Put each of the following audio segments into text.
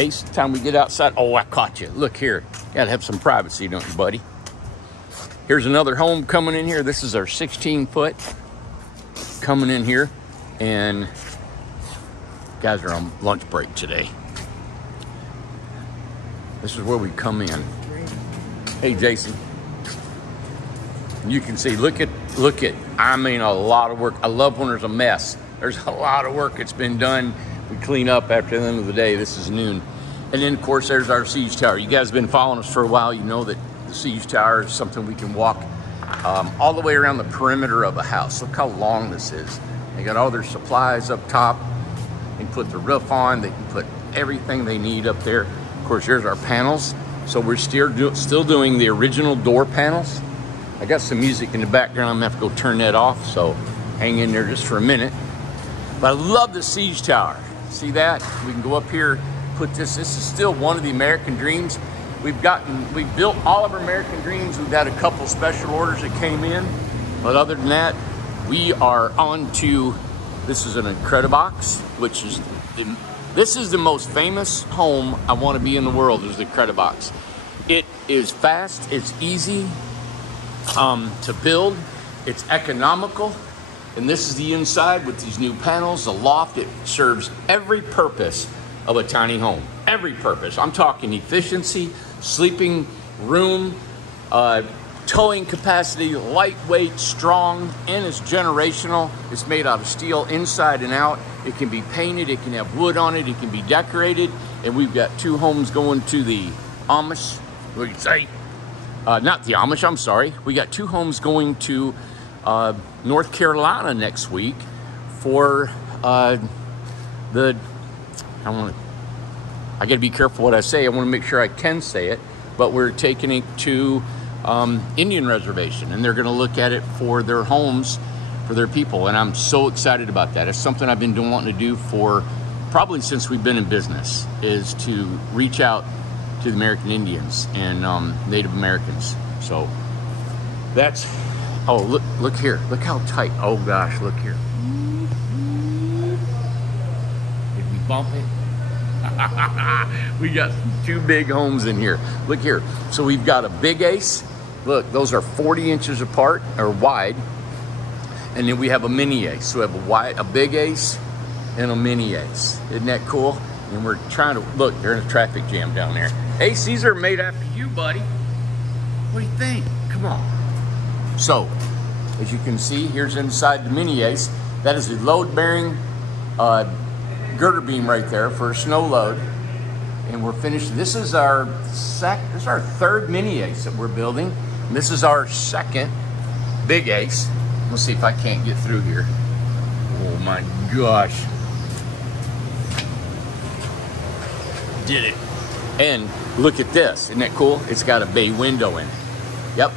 Ace, time we get outside. Oh, I caught you. Look here. Gotta have some privacy, don't you, buddy? Here's another home coming in here. This is our 16-foot coming in here. And guys are on lunch break today. This is where we come in. Hey, Jason. You can see, look at, I mean, a lot of work. I love when there's a mess. There's a lot of work that's been done. We clean up after the end of the day. This is noon. And then, of course, there's our siege tower. You guys have been following us for a while. You know that the siege tower is something we can walk all the way around the perimeter of a house. Look how long this is. They got all their supplies up top. They can put the roof on. They can put everything they need up there. Of course, here's our panels. So we're still doing the original door panels. I got some music in the background. I'm gonna have to go turn that off, so hang in there just for a minute. But I love the siege tower. See that? We can go up here, put this. This is still one of the American Dreams. We've built all of our American Dreams. We've had a couple special orders that came in. But other than that, we are on to, this is an Incredibox, which is, this is the most famous home I want to be in the world, is the Incredibox. It is fast, it's easy to build, it's economical, and this is the inside with these new panels, the loft. It serves every purpose of a tiny home, every purpose. I'm talking efficiency, sleeping room, towing capacity, lightweight, strong, and it's generational. It's made out of steel inside and out. It can be painted, it can have wood on it, it can be decorated, and we've got 2 homes going to the Amish, what do you say? Not the Amish, I'm sorry. We got 2 homes going to North Carolina next week for I gotta be careful what I say. I want to make sure I can say it, but we're taking it to Indian reservation, and they're gonna look at it for their homes, for their people, and I'm so excited about that. It's something I've been wanting to do for probably since we've been in business, is to reach out to the American Indians and Native Americans. So that's, oh, look here. Look how tight. Oh gosh, look here. Did we bump it? We got 2 big homes in here. Look here. So we've got a big ace. Look, those are 40 inches apart, or wide. And then we have a mini ace. So we have a big ace and a mini ace. Isn't that cool? And we're trying to, look, they're in a traffic jam down there. ACs are made after you, buddy. What do you think? Come on. So, as you can see, here's inside the mini ace. That is a load-bearing girder beam right there for a snow load. And we're finished. This is our 3rd mini ace that we're building. And this is our 2nd big ace. Let's see if I can't get through here. Oh my gosh. Did it. And look at this. Isn't that cool? It's got a bay window in it. Yep.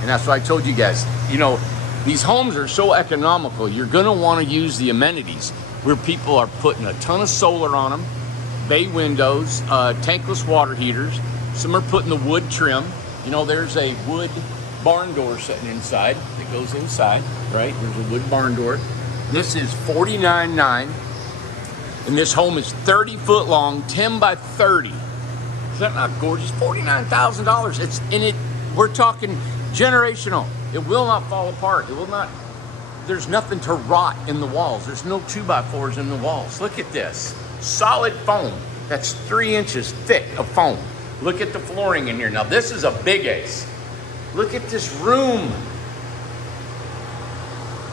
And that's what I told you guys. You know, these homes are so economical. You're going to want to use the amenities where people are putting a ton of solar on them, bay windows, tankless water heaters. Some are putting the wood trim. You know, there's a wood barn door sitting inside that goes inside, right? There's a wood barn door. This is $49,900. And this home is 30 foot long, 10 by 30. Is that not gorgeous? $49,000. We're talking generational. It will not fall apart. It will not, there's nothing to rot in the walls. There's no 2x4s in the walls. Look at this. Solid foam. That's 3 inches thick of foam. Look at the flooring in here. Now this is a big ace. Look at this room.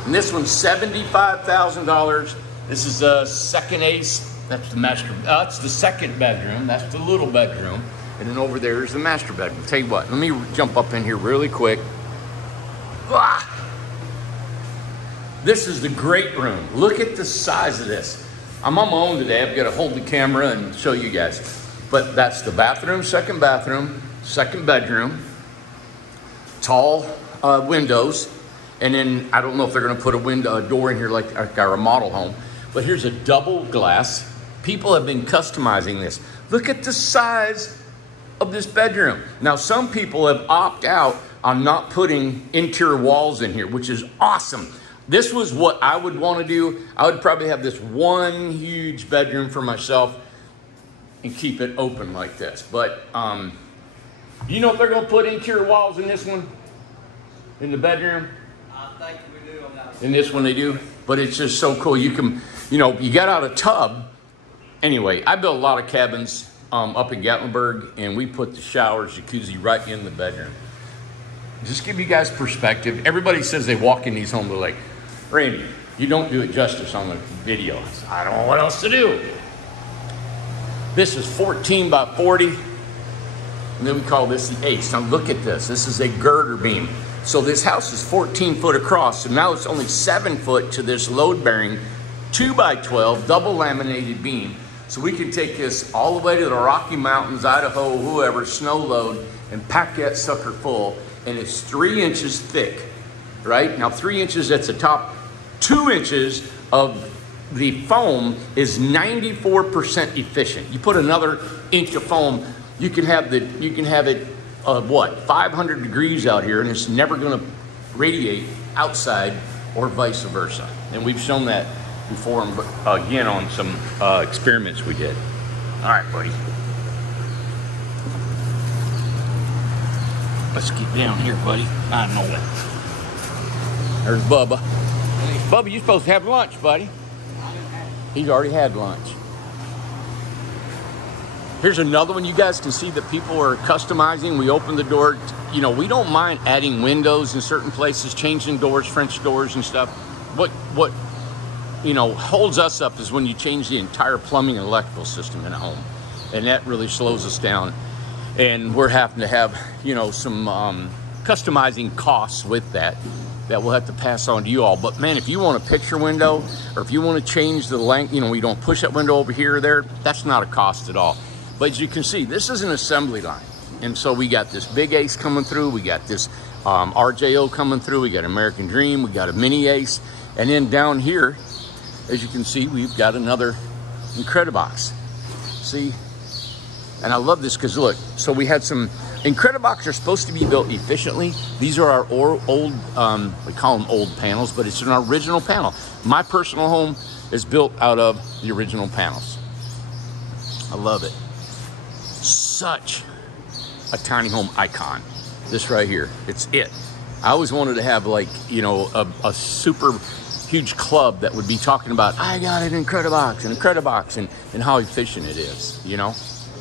And this one's $75,000. This is a 2nd ace. That's the master. That's the 2nd bedroom. That's the little bedroom. And then over there is the master bedroom. Tell you what, let me jump up in here really quick. Ah! This is the great room. Look at the size of this. I'm on my own today. I've got to hold the camera and show you guys. But that's the bathroom, 2nd bathroom, 2nd bedroom. Tall windows. And then I don't know if they're going to put a door in here like our model home. But here's a double glass. People have been customizing this. Look at the size of this bedroom. Now, some people have opted out on not putting interior walls in here, which is awesome. This was what I would want to do. I would probably have this one huge bedroom for myself. and keep it open like this. But you know if they're gonna put interior walls in this one? In the bedroom? I think we do on that one. In this one they do, but it's just so cool. You can, you know, you got out a tub. Anyway, I built a lot of cabins up in Gatlinburg, and we put the showers, jacuzzi right in the bedroom. Just give you guys perspective. Everybody says they walk in these homes, they're like, Randy, you don't do it justice on the video. I don't know what else to do. This is 14 by 40, and then we call this the ace. Now look at this. This is a girder beam. So this house is 14 foot across, and now it's only 7 foot to this load-bearing 2 by 12 double laminated beam. So we can take this all the way to the Rocky Mountains, Idaho, whoever, snow load, and pack that sucker full. And it's 3 inches thick, right? Now 3 inches, that's the top. 2 inches of the foam is 94% efficient. You put another inch of foam, you can have it what, 500 degrees out here, and it's never gonna radiate outside or vice versa. And we've shown that before, again, on some experiments we did. All right, buddy. Let's get down here, buddy. I know it. There's Bubba. Bubba, you're supposed to have lunch, buddy. He's already had lunch. Here's another one. You guys can see that people are customizing. We open the door. You know, we don't mind adding windows in certain places, changing doors, French doors and stuff. What you know, holds us up is when you change the entire plumbing and electrical system in a home. And that really slows us down. And we're having to have, you know, some customizing costs with that we'll have to pass on to you all. But man, if you want a picture window, or if you want to change the length, you know, we don't push that window over here or there, that's not a cost at all. But as you can see, this is an assembly line. And so we got this big Ace coming through, we got this RJO coming through, we got American Dream, we got a mini Ace, and then down here, as you can see, we've got another Incredibox. See? And I love this because look, so we had some Incredibox are supposed to be built efficiently. These are our old, we call them old panels, but it's an original panel. My personal home is built out of the original panels. I love it. Such a tiny home icon. This right here, it's it. I always wanted to have, like, you know, a super huge club that would be talking about, I got an Incredibox, and how efficient it is, you know?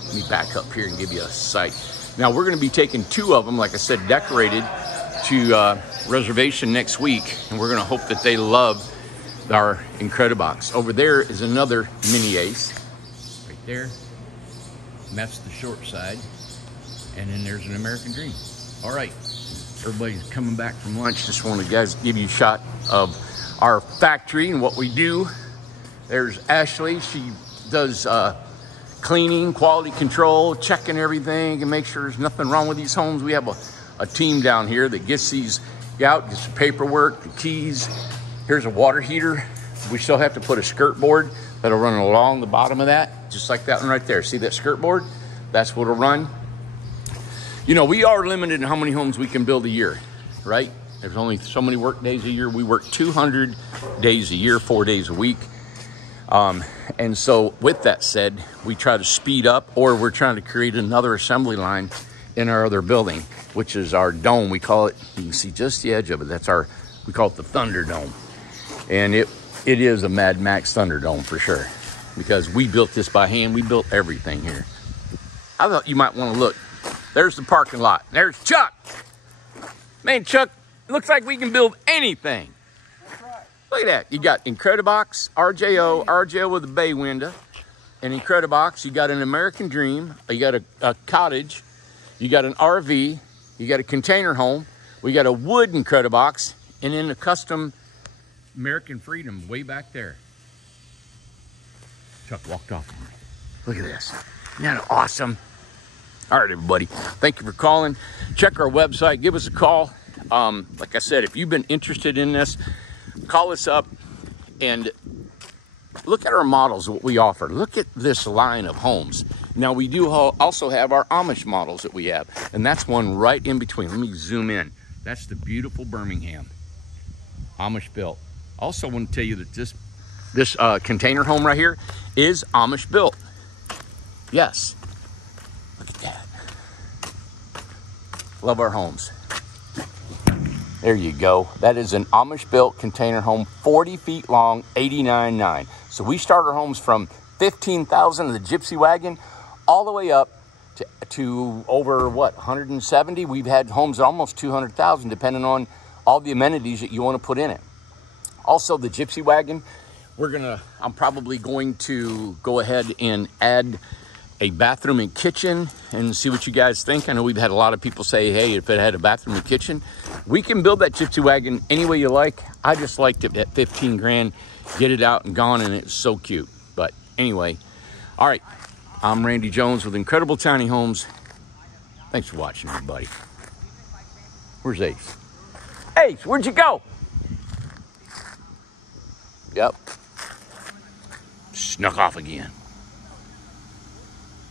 Let me back up here and give you a sight. Now we're gonna be taking 2 of them, like I said, decorated to reservation next week, and we're gonna hope that they love our Incredibox. Over there is another mini Ace, right there. And that's the short side. And then there's an American Dream. All right, everybody's coming back from lunch. Just want to, guys, give you a shot of our factory and what we do. There's Ashley. She does cleaning, quality control, checking everything and make sure there's nothing wrong with these homes. We have a team down here that gets these out, gets the paperwork, the keys. Here's a water heater. We still have to put a skirt board that'll run along the bottom of that, just like that one right there. See that skirt board? That's what'll run. You know, we are limited in how many homes we can build a year, right? There's only so many work days a year. We work 200 days a year, 4 days a week. And so with that said, we try to speed up, or we're trying to create another assembly line in our other building, which is our dome. We call it, you can see just the edge of it. That's our, we call it the Thunderdome. And it is a Mad Max Thunderdome for sure, because we built this by hand. We built everything here. I thought you might want to look. There's the parking lot. There's Chuck. Man, Chuck, it looks like we can build anything. That's right. Look at that. You got Incredibox, RJO with a bay window, an Incredibox. You got an American Dream. You got a cottage. You got an RV. You got a container home. We got a wood Incredibox, and then a custom American Freedom way back there. Chuck walked off. Look at this. Isn't that awesome? All right, everybody. Thank you for calling. Check our website. Give us a call. Like I said, if you've been interested in this, call us up and look at our models, what we offer. Look at this line of homes. Now, we do also have our Amish models that we have, and that's one right in between. Let me zoom in. That's the beautiful Birmingham, Amish built. Also want to tell you that this container home right here is Amish built. Yes. Look at that. Love our homes. There you go. That is an Amish-built container home, 40 feet long, $89,900. So we start our homes from $15,000 of the Gypsy Wagon all the way up to over, what, 170? We've had homes at almost 200,000, depending on all the amenities that you want to put in it. Also, the Gypsy Wagon, I'm probably going to go ahead and add a bathroom and kitchen and see what you guys think. I know we've had a lot of people say, hey, if it had a bathroom and kitchen, we can build that Gypsy Wagon any way you like. I just liked it at 15 grand, get it out and gone, and it's so cute. But anyway, all right, I'm Randy Jones with Incredible Tiny Homes. Thanks for watching, everybody. Where's Ace? Ace, where'd you go? Yep. Snuck off again.